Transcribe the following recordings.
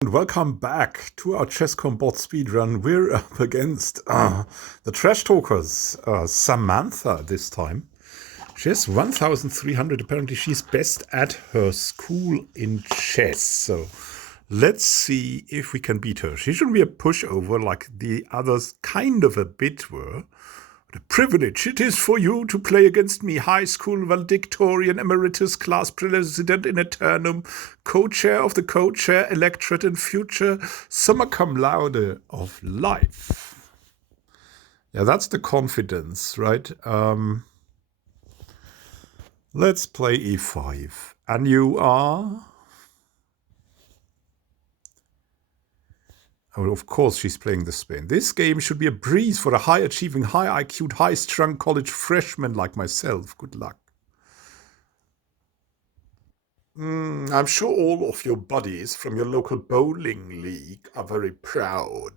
And welcome back to our chess.com Bot Speedrun. We're up against the trash talkers, Samantha this time. She has 1,300. Apparently she's best at her school in chess. So let's see if we can beat her. She shouldn't be a pushover like the others kind of a bit were. What a privilege it is for you to play against me, high school valedictorian emeritus class president in aeternum, co-chair of the co-chair electorate and future summa cum laude of life. Yeah, that's the confidence, right? Let's play e5. And you are... Oh, of course she's playing the spin. This game should be a breeze for a high-achieving, high-IQ'd, high-strung college freshman like myself. Good luck. I'm sure all of your buddies from your local bowling league are very proud.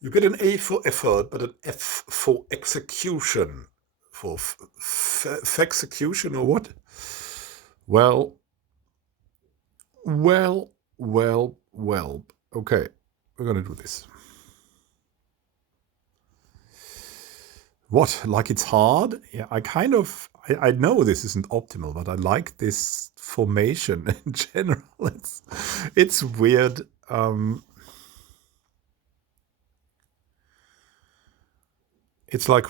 You get an A for effort, but an F for execution. For execution or what? Well. Okay, we're gonna do this. What, like it's hard? Yeah, I know this isn't optimal, but I like this formation in general. It's weird. It's like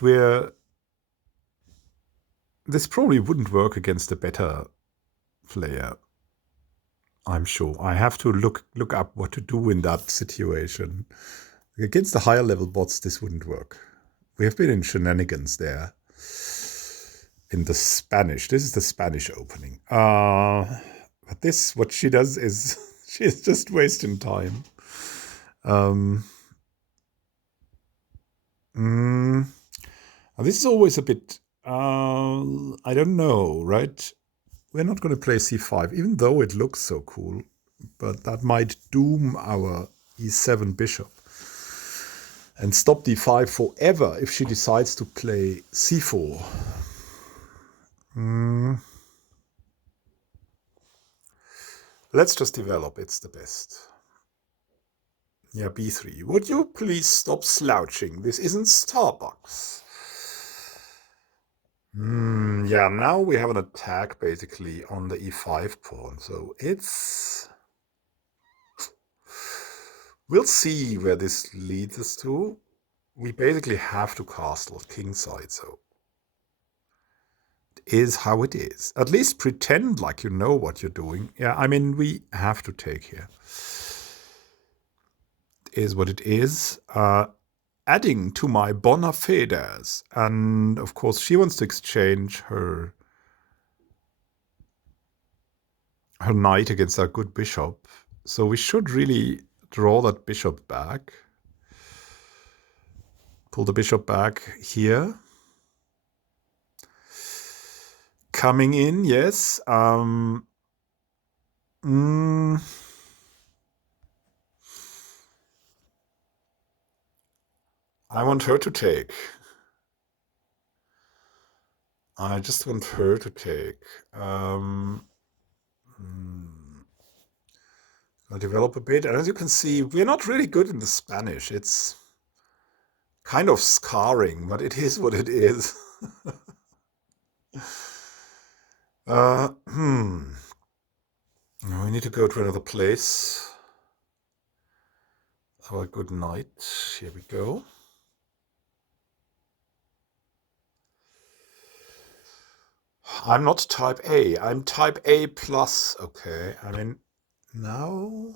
this probably wouldn't work against a better player. I'm sure. I have to look up what to do in that situation. Against the higher level bots, this wouldn't work. We have been in shenanigans there. In the Spanish. This is the Spanish opening. But what she does is she's just wasting time. This is always a bit, I don't know, right? We're not going to play c5, even though it looks so cool. But that might doom our e7 bishop. And stop d5 forever if she decides to play c4. Let's just develop, it's the best. Yeah, b3. Would you please stop slouching? This isn't Starbucks. Yeah, now we have an attack basically on the e5 pawn. So it's... We'll see where this leads us to. We basically have to castle kingside, so it is how it is. At least pretend like you know what you're doing. Yeah, I mean, we have to take here. It is what it is. Adding to my bona fides. And of course, she wants to exchange her knight against our good bishop. So we should really draw that bishop back. Pull the bishop back here. Coming in, yes. I want her to take. I just want her to take. I'll develop a bit. And as you can see, we're not really good in the Spanish. It's kind of scarring, but it is what it is. We need to go to another place. Our good knight. Here we go. I'm not type A. I'm type A plus. Okay. I mean, now...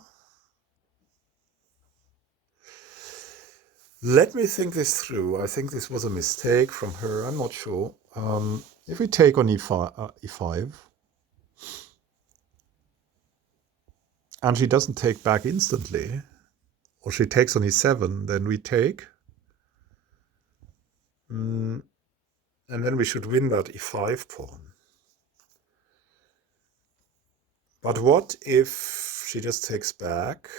Let me think this through. I think this was a mistake from her. I'm not sure. If we take on e5, and she doesn't take back instantly, or she takes on e7, then we take. And then we should win that e5 pawn. But what if she just takes back?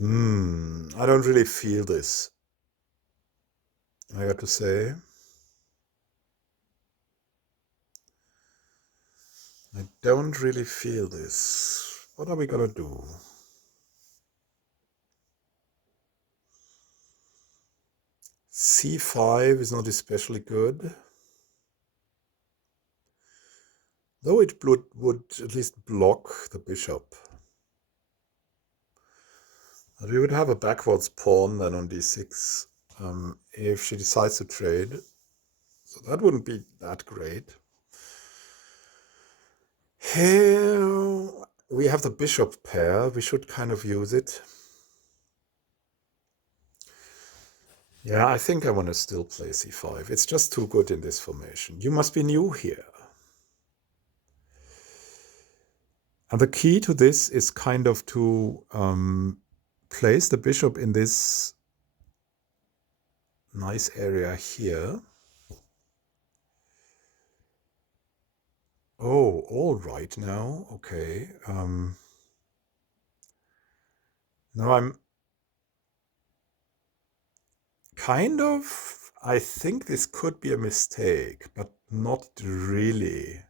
I don't really feel this. I got to say. I don't really feel this. What are we gonna do? C5 is not especially good. Though it would at least block the bishop. But we would have a backwards pawn then on d6 if she decides to trade. So that wouldn't be that great. Here we have the bishop pair. We should kind of use it. Yeah, I think I want to still play c5. It's just too good in this formation. You must be new here. And the key to this is kind of to place the bishop in this nice area here. Oh, all right now. Okay. Now I'm kind of, I think this could be a mistake, but not really.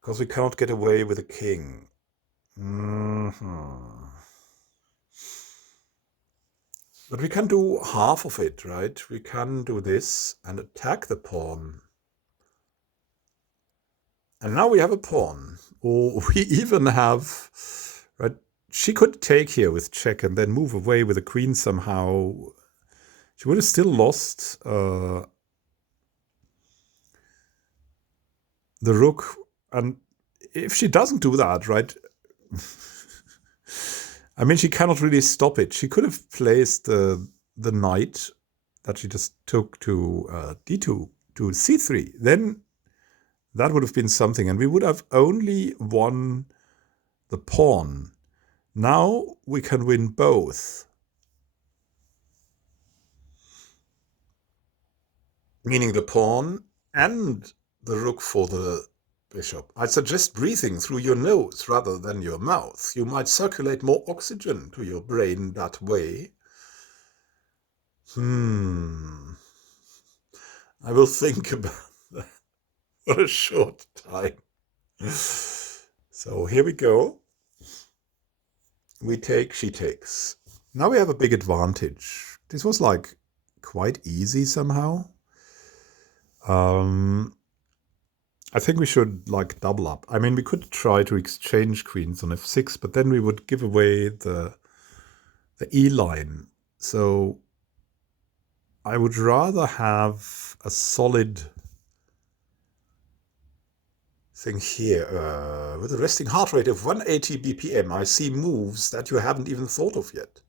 Because we cannot get away with a king. But we can do half of it, right? We can do this and attack the pawn. And now we have a pawn. Or we even have, right? She could take here with check and then move away with the queen somehow. She would have still lost the rook. And if she doesn't do that, right? I mean, she cannot really stop it. She could have placed the knight that she just took to d2 to c3. Then that would have been something. And we would have only won the pawn. Now we can win both. Meaning the pawn and the rook for the bishop. I suggest breathing through your nose rather than your mouth. You might circulate more oxygen to your brain that way. I will think about that for a short time. So here we go. We take, she takes. Now we have a big advantage. This was like quite easy somehow. I think we should like double up. I mean, we could try to exchange queens on f6, but then we would give away the e line. So I would rather have a solid thing here. With a resting heart rate of 180 BPM, I see moves that you haven't even thought of yet.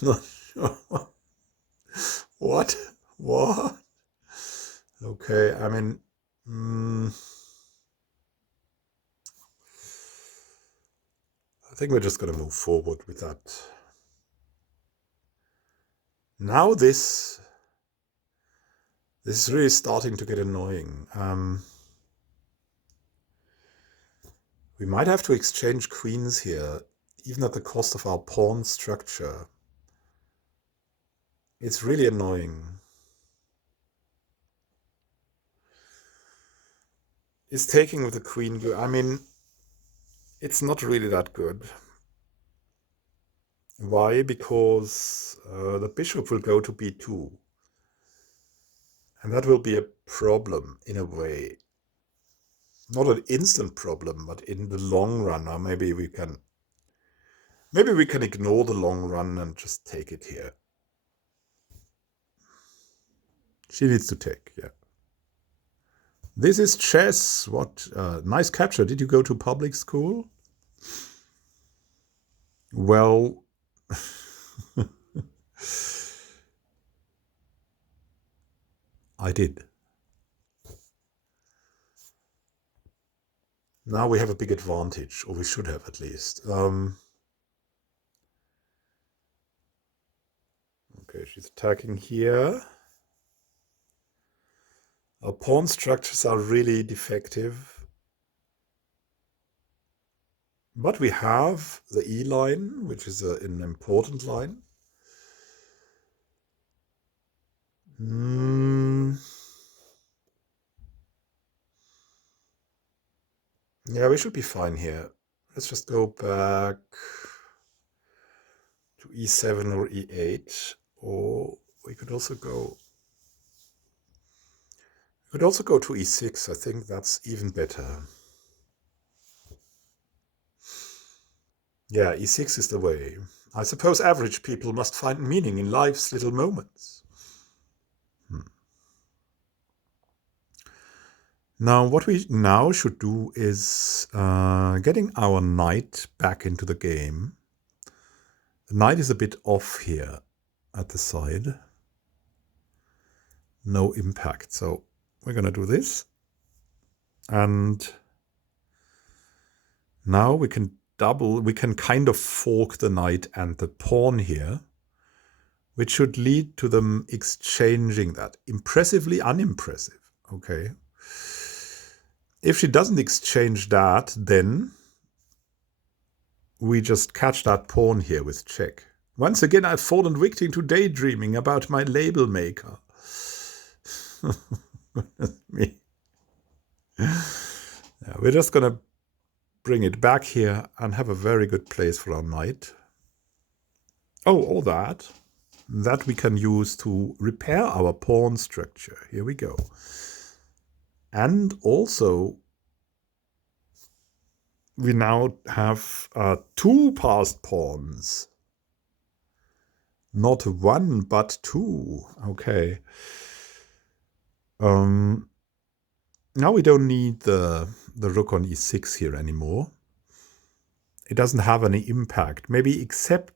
Not sure. What? What? Okay, I mean, I think we're just going to move forward with that. Now this is really starting to get annoying. We might have to exchange queens here, even at the cost of our pawn structure. It's really annoying. It's taking with the queen. I mean, it's not really that good. Why? Because the bishop will go to b2. And that will be a problem in a way. Not an instant problem, but in the long run. Or maybe we can ignore the long run and just take it here. She needs to take, yeah. This is chess. What? Nice capture. Did you go to public school? Well, I did. Now we have a big advantage, or we should have at least. Okay, she's attacking here. Our pawn structures are really defective. But we have the E line, which is an important line. Yeah, we should be fine here. Let's just go back to e7 or e8, or we could also go to e6. I think that's even better. Yeah, e6 is the way. I suppose average people must find meaning in life's little moments. Now, what we now should do is getting our knight back into the game. The knight is a bit off here at the side. No impact. So we're going to do this. And now we can kind of fork the knight and the pawn here, which should lead to them exchanging that. Impressively unimpressive. Okay. If she doesn't exchange that, then we just catch that pawn here with check. Once again, I've fallen victim to daydreaming about my label maker. Me. Yeah, we're just going to bring it back here and have a very good place for our knight. Oh, all that we can use to repair our pawn structure. Here we go. And also, we now have 2 passed pawns. Not 1, but 2. Okay. Now we don't need the rook on e6 here anymore. It doesn't have any impact. Maybe except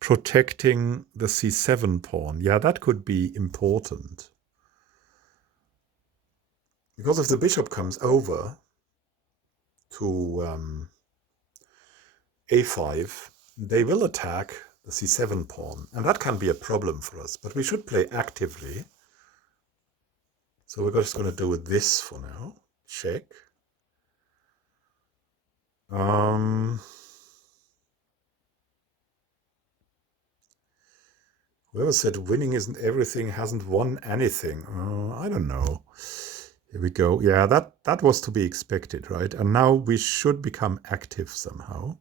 protecting the c7 pawn. Yeah, that could be important. Because if the bishop comes over to a5, they will attack the c7 pawn. And that can be a problem for us. But we should play actively. So we're just going to do this for now. Check. Whoever said winning isn't everything hasn't won anything. I don't know. Here we go. Yeah, that was to be expected, right? And now we should become active somehow.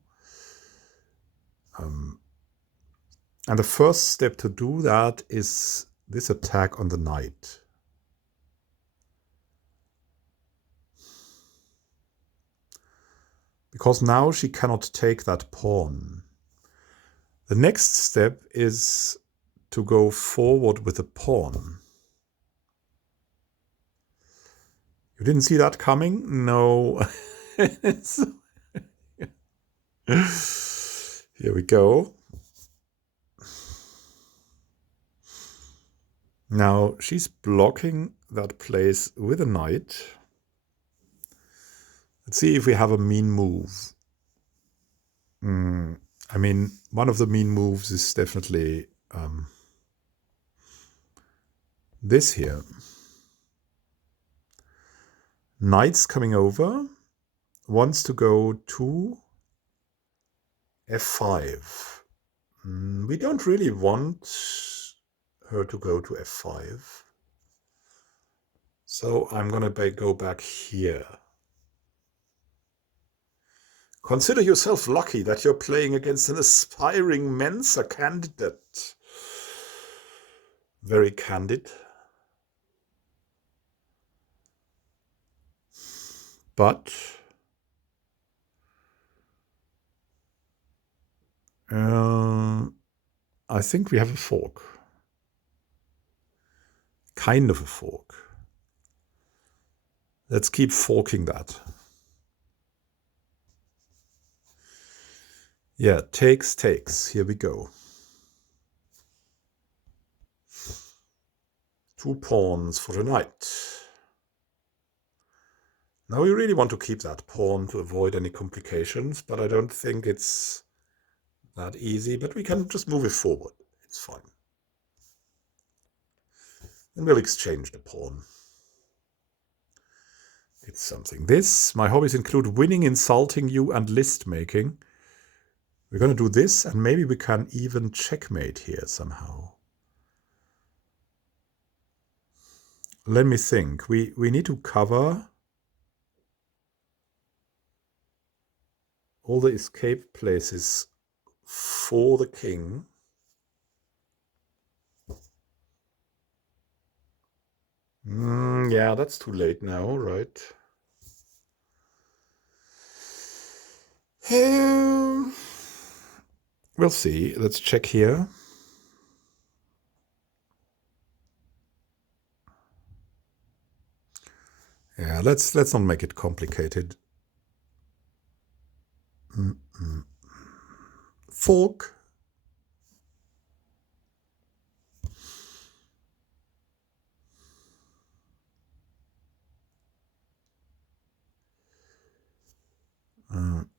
And the first step to do that is this attack on the knight. Because now she cannot take that pawn. The next step is to go forward with the pawn. You didn't see that coming? No. Here we go. Now she's blocking that place with a knight. Let's see if we have a mean move. I mean, one of the mean moves is definitely this here. Knight's coming over, wants to go to f5. We don't really want her to go to f5. So I'm going to go back here. Consider yourself lucky that you're playing against an aspiring Mensa candidate. Very candid. But I think we have a fork. Kind of a fork. Let's keep forking that. Yeah, takes. Here we go. 2 pawns for a knight. Now we really want to keep that pawn to avoid any complications, but I don't think it's that easy. But we can just move it forward. It's fine. And we'll exchange the pawn. It's something. My hobbies include winning, insulting you, and list making. We're going to do this, and maybe we can even checkmate here somehow. let me think. We need to cover all the escape places for the king. Yeah, that's too late now, right? We'll see. Let's check here. Yeah, let's not make it complicated. Fork.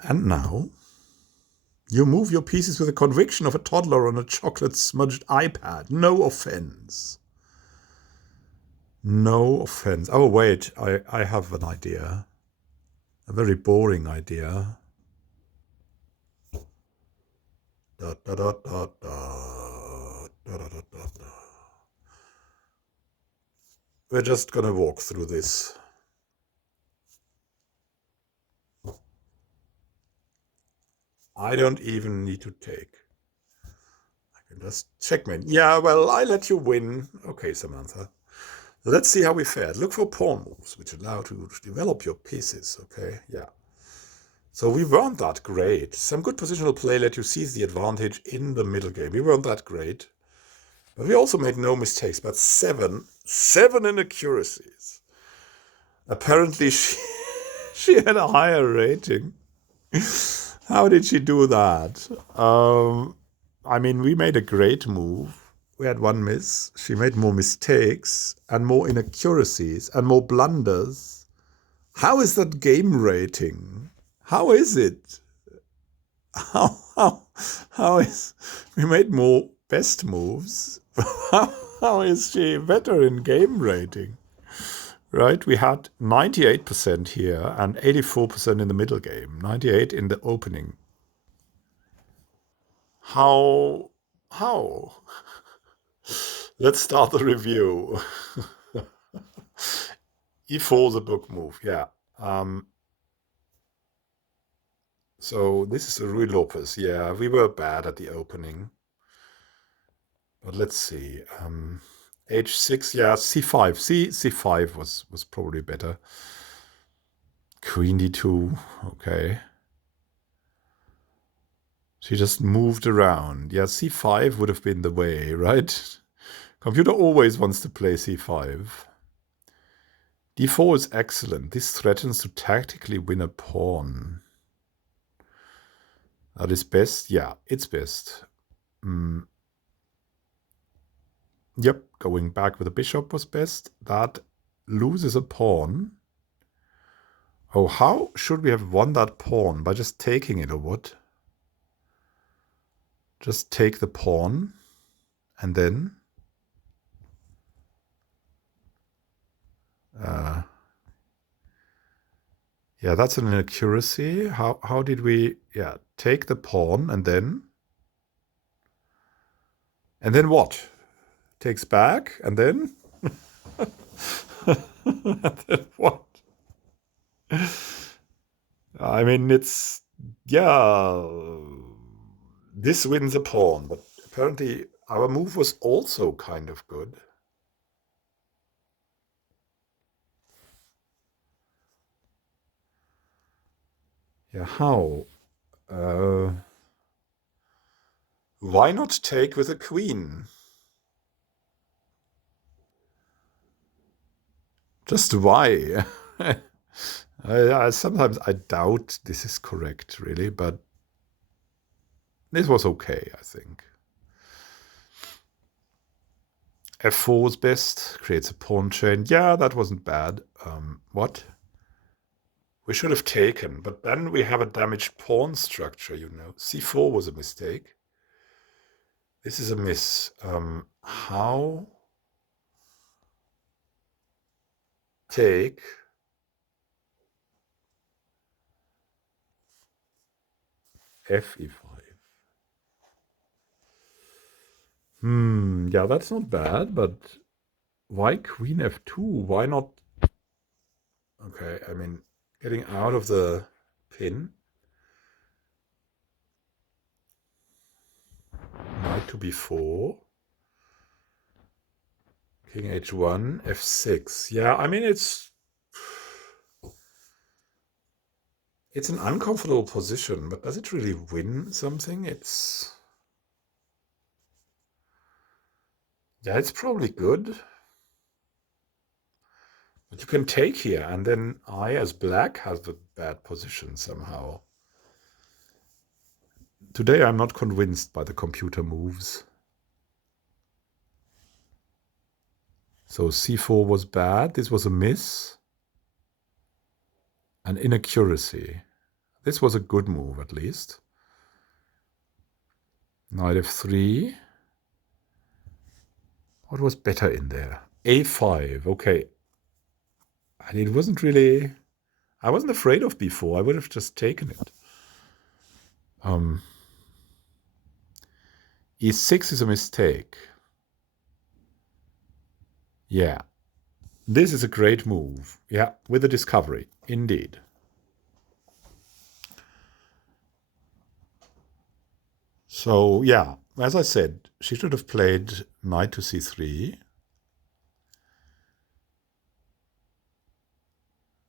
And now you move your pieces with the conviction of a toddler on a chocolate-smudged iPad. No offense. No offense. Oh, wait. I have an idea. A very boring idea. Da, da, da, da, da, da, da, da, da. We're just gonna walk through this. I don't even need to take. I can just checkmate. Yeah, well, I let you win. Okay, Samantha. Let's see how we fared. Look for pawn moves, which allow you to develop your pieces. Okay, yeah. So we weren't that great. Some good positional play let you seize the advantage in the middle game. We weren't that great. But we also made no mistakes. But seven inaccuracies. Apparently she had a higher rating. How did she do that? I mean, we made a great move. We had one miss. She made more mistakes and more inaccuracies and more blunders. How is that game rating? How is it? How is... We made more best moves. How is she better in game rating? Right, we had 98% here and 84% in the middle game, 98 in the opening. How? Let's start the review. E4 the book move, yeah. So this is a Rui Lopez. Yeah, we were bad at the opening. But let's see. H6, yeah, C5. C5 was probably better. Queen D2, okay. She just moved around. Yeah, C5 would have been the way, right? Computer always wants to play C5. D4 is excellent. This threatens to tactically win a pawn. That is best? Yeah, it's best. Yep, going back with the bishop was best. That loses a pawn. Oh, how should we have won that pawn? By just taking it or what? Just take the pawn and then... yeah, that's an inaccuracy. How did we... yeah, take the pawn and then... and then what? Takes back and then... and then what? I mean, it's... yeah... this wins a pawn, but apparently our move was also kind of good. Yeah, how? Why not take with a queen? Just why? Sometimes I doubt this is correct, really, but this was okay, I think. F4 was best, creates a pawn chain. Yeah, that wasn't bad. What? We should have taken, but then we have a damaged pawn structure, you know. C4 was a mistake. This is a miss. How? Take. F5. Yeah, that's not bad, but Why queen f2? Why not? Okay, I mean, getting out of the pin. Knight to b4. King h1, f6. Yeah, I mean, it's an uncomfortable position, but does it really win something? Yeah, it's probably good. But you can take here, and then I, as black, has the bad position somehow. Today I'm not convinced by the computer moves. So c4 was bad. This was a miss. An inaccuracy. This was a good move, at least. Knight f3. What was better in there? a5. Okay. And it wasn't really... I wasn't afraid of b4. I would have just taken it. e6 is a mistake. Yeah. This is a great move. Yeah, with a discovery. Indeed. So, yeah, as I said, she should have played knight to c3.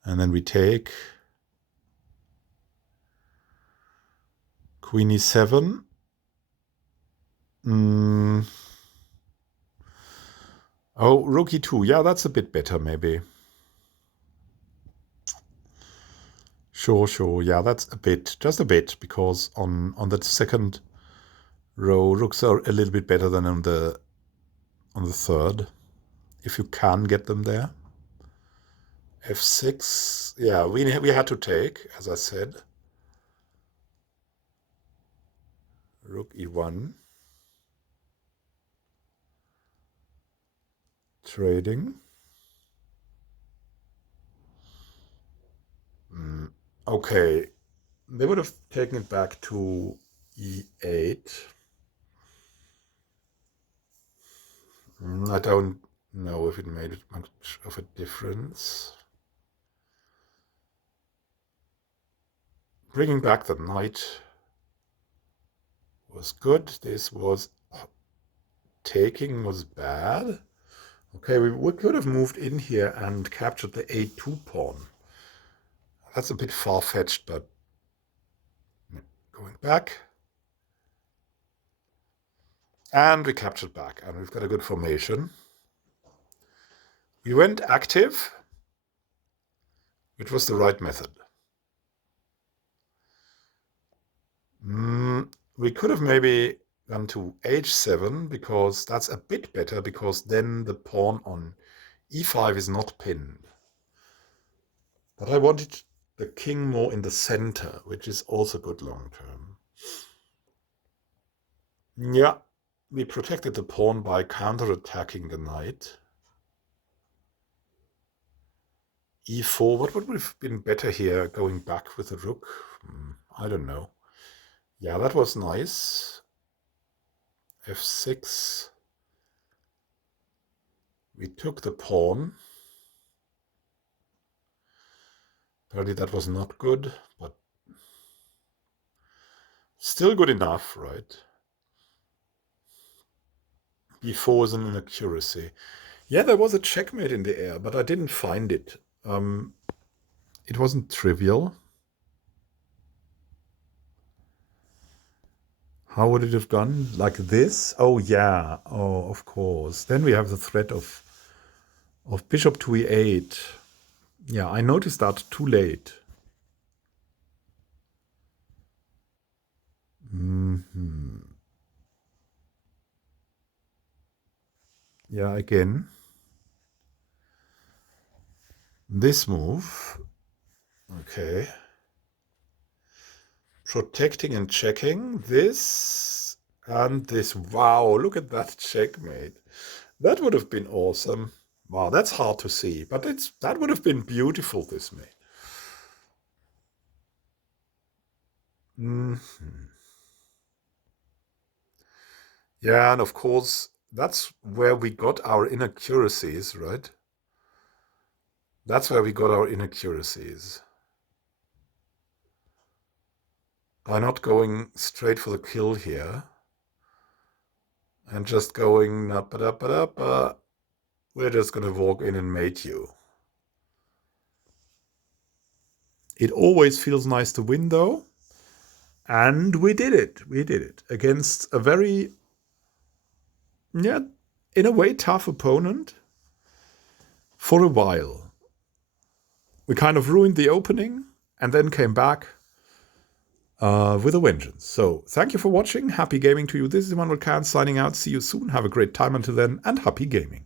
And then we take queen e7. Oh, rook e2. Yeah, that's a bit better, maybe. Sure. Yeah, that's a bit, just a bit, because on that second row, rooks are a little bit better than on the third, if you can get them there. f6. Yeah, we had to take, as I said. Rook e1. Trading. Okay, they would have taken it back to e8. I don't know if it made much of a difference. Bringing back the knight was good. This was... taking was bad. Okay, we could have moved in here and captured the a2 pawn. That's a bit far-fetched, but going back. And we captured back, and we've got a good formation. We went active, which was the right method. We could have maybe gone to h7, because that's a bit better, because then the pawn on e5 is not pinned. But I wanted the king more in the center, which is also good long term. Yeah, we protected the pawn by counterattacking the knight. e4, what would have been better here, going back with the rook? I don't know. Yeah, that was nice. f6. We took the pawn. Apparently that was not good, but still good enough, right? b4 is an inaccuracy. Yeah, there was a checkmate in the air, but I didn't find it. It wasn't trivial. How would it have gone? Like this? Oh, yeah. Oh, of course. Then we have the threat of bishop to e8. Yeah, I noticed that too late. Yeah, again. This move. Okay. Protecting and checking. This and this. Wow, look at that checkmate. That would have been awesome. Wow, that's hard to see, but that would have been beautiful, this mate. Yeah, and of course, that's where we got our inaccuracies, right? That's where we got our inaccuracies. By not going straight for the kill here and just going nappa, we're just gonna walk in and mate you. It always feels nice to win though. And we did it. We did it against a very, yeah, in a way tough opponent for a while. We kind of ruined the opening and then came back with a vengeance. So thank you for watching. Happy gaming to you. This is Emmanuel Kahn signing out. See you soon. Have a great time until then and happy gaming.